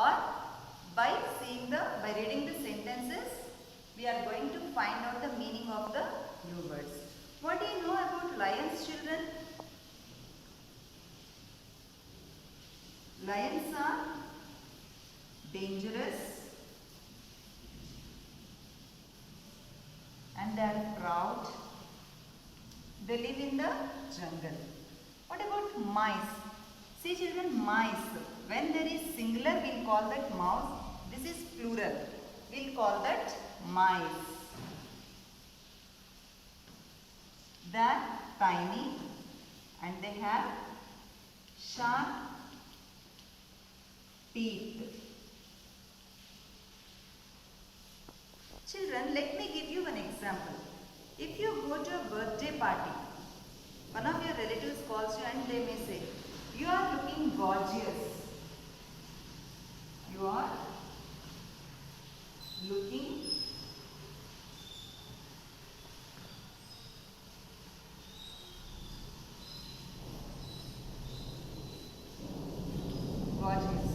or by reading the sentences, we are going to find out the meaning of the new words. What do you know about lions, children? Lions are dangerous and they are proud. They live in the jungle. What about mice? See children, mice. When there is singular, we will call that mouse. This is plural. We will call that mice. They are tiny and they have sharp teeth. Children, let me give you an example. If you go to a birthday party, one of your relatives calls you and they may say, "You are looking gorgeous. You are looking gorgeous."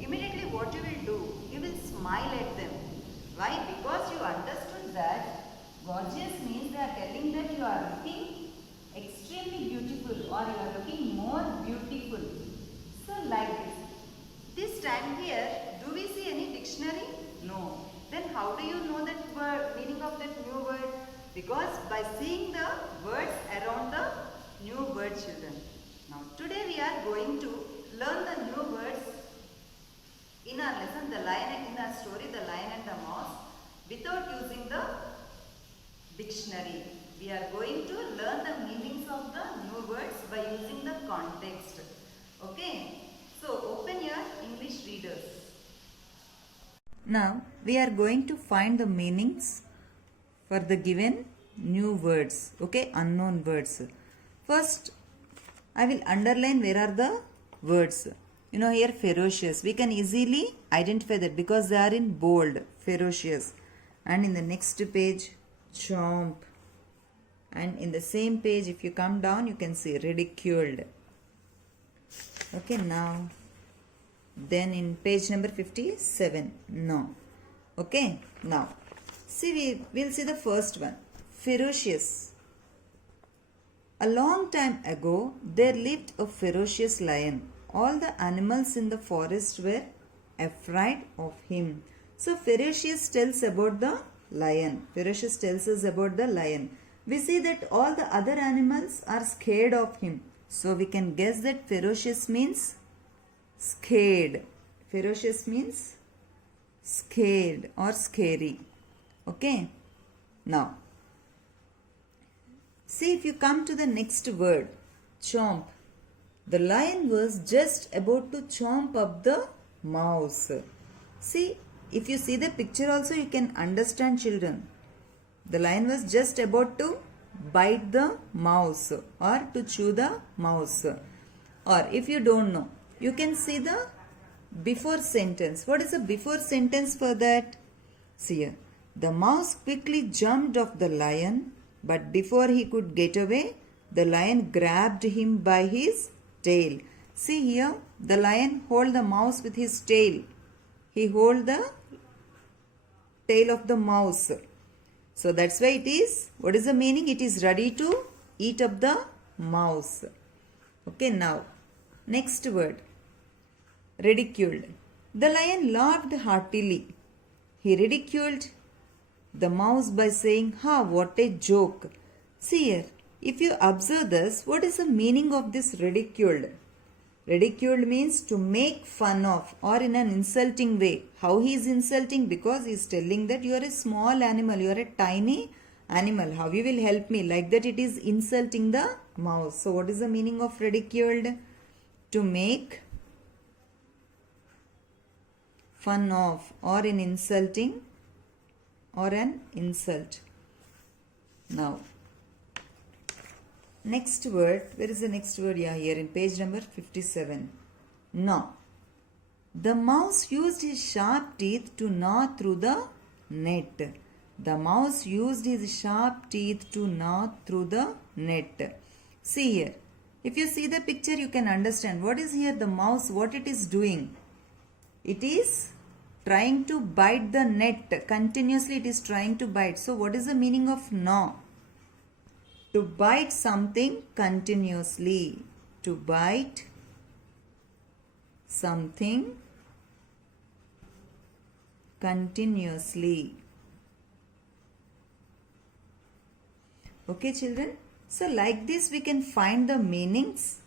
Immediately what you will do? You will smile at them. Why? Because you understood that gorgeous means they are telling that you are looking extremely beautiful or you are looking more beautiful. So like this. This time here, do we see any dictionary? No. Then how do you know that word, meaning of that new word? Because by seeing the words around the new word, children. Now today we are going to learn the new words in our lesson, the lion, in our story, the lion and the mouse, without using the dictionary. We are going to learn the meanings of the new words by using the context. Okay. So open your English readers. Now we are going to find the meanings for the given new words. Okay, unknown words. First, I will underline where are the words. You know, here ferocious. We can easily identify that because they are in bold. Ferocious. And in the next page, chomp. And in the same page, if you come down, you can see ridiculed. Okay, now. Then in page number 57, no. Okay, now. See, we'll see the first one. Ferocious. A long time ago, there lived a ferocious lion. All the animals in the forest were afraid of him. So, ferocious tells about the lion. Ferocious tells us about the lion. We see that all the other animals are scared of him. So, we can guess that ferocious means scared. Ferocious means scared or scary. Okay. Now, see if you come to the next word, chomp. The lion was just about to chomp up the mouse. See, if you see the picture also, you can understand, children. The lion was just about to bite the mouse or to chew the mouse. Or if you don't know, you can see the before sentence. What is the before sentence for that? See here. The mouse quickly jumped off the lion, but before he could get away, the lion grabbed him by his tail. See here, the lion hold the mouse with his tail. He hold the tail of the mouse. So that's why it is, what is the meaning? It is ready to eat up the mouse. Okay, now, next word, ridiculed. The lion laughed heartily. He ridiculed the mouse by saying, "Ha, what a joke." See here, if you observe this, what is the meaning of this ridiculed? Ridiculed means to make fun of or in an insulting way. How he is insulting? Because he is telling that you are a small animal, you are a tiny animal. How you will help me? Like that it is insulting the mouse. So what is the meaning of ridiculed? To make fun of or in insulting or an insult. Now, next word, where is the next word? Yeah, here in page number 57. Gnaw. The mouse used his sharp teeth to gnaw through the net. The mouse used his sharp teeth to gnaw through the net. See here. If you see the picture, you can understand what is here the mouse, what it is doing. It is trying to bite the net. Continuously it is trying to bite. So what is the meaning of gnaw? To bite something continuously. To bite something continuously. Okay, children. So like this we can find the meanings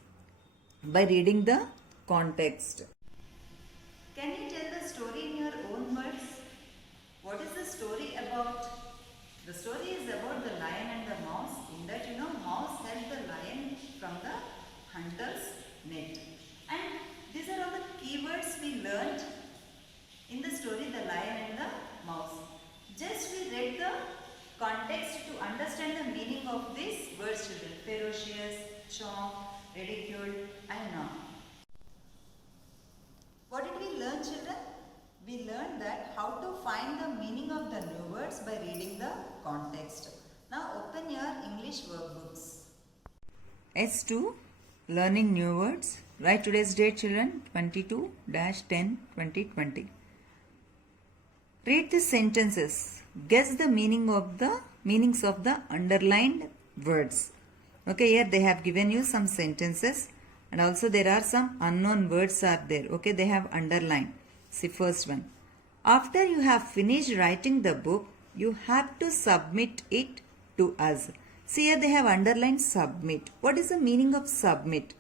by reading the context. Can you tell the story in your own words? What is the story about? The story is about the lion and the mouse. In that, mouse helped the lion from the hunter's net. And these are all the keywords we learned in the story, the lion and the mouse. Just we read the context to understand the meaning of these words, children. Ferocious, chomp, ridiculed, and gnaw. What did we learn, children? We learned that how to find the meaning of the new words by reading the context. Now open your English workbooks. S2, Learning New Words. Write today's date, children, 22-10-2020. Read the sentences. Guess the meanings of the underlined words. Okay, here they have given you some sentences and also there are some unknown words are there. Okay, they have underlined. See first one. After you have finished writing the book, you have to submit it to us. See here they have underlined submit. What is the meaning of submit?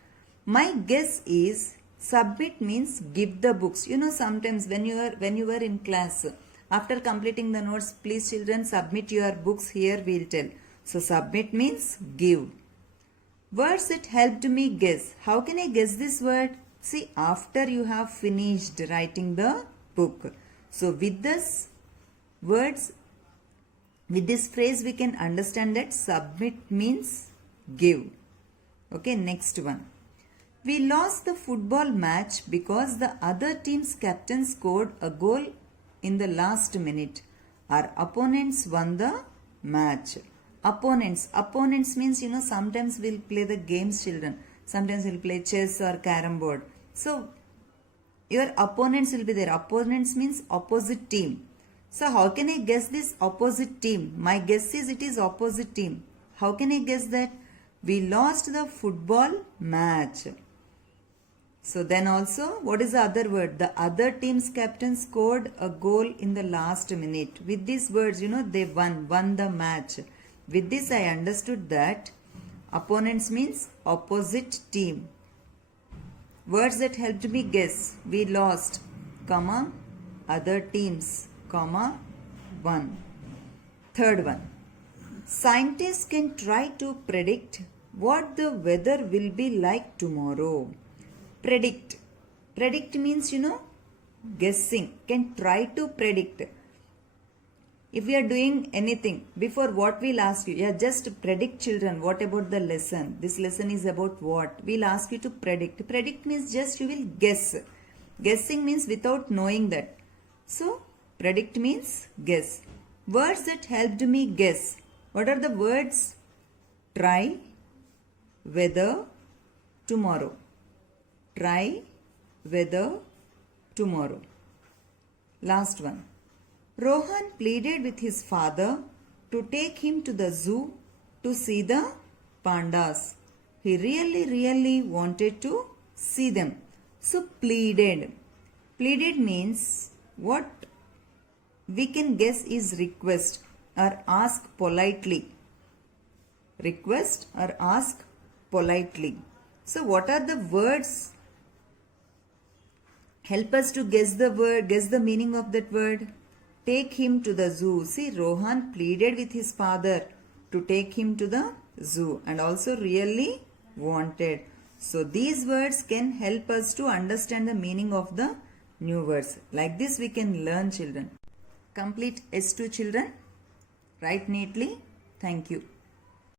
My guess is submit means give the books. Sometimes when you were in class, after completing the notes, please children submit your books here we'll tell. So submit means give. Words that helped me guess. How can I guess this word? See, after you have finished writing the book. So with this words, with this phrase we can understand that submit means give. Okay, next one. We lost the football match because the other team's captain scored a goal in the last minute. Our opponents won the match. Opponents means sometimes we'll play the games, children. Sometimes we'll play chess or carom board. So your opponents will be there. Opponents means opposite team. So how can I guess this opposite team? My guess is it is opposite team. How can I guess that? We lost the football match. So then also, what is the other word? The other team's captain scored a goal in the last minute. With these words, they won the match. With this I understood that opponents means opposite team. Words that helped me guess. We lost, comma, other teams, comma, won. Third one. Scientists can try to predict what the weather will be like tomorrow. Predict. Predict means, guessing. Can try to predict. If we are doing anything, before what we'll ask you, just predict, children. What about the lesson? This lesson is about what? We'll ask you to predict. Predict means just you will guess. Guessing means without knowing that. So, predict means guess. Words that helped me guess. What are the words? Try, weather, tomorrow. Try, weather, tomorrow. Last one. Rohan pleaded with his father to take him to the zoo to see the pandas. He really wanted to see them. So pleaded. Pleaded means what we can guess is request or ask politely. Request or ask politely. So what are the words? Help us to guess the word, guess the meaning of that word. Take him to the zoo. See, Rohan pleaded with his father to take him to the zoo and also really wanted. So these words can help us to understand the meaning of the new words. Like this we can learn, children. Complete S2, children. Write neatly. Thank you.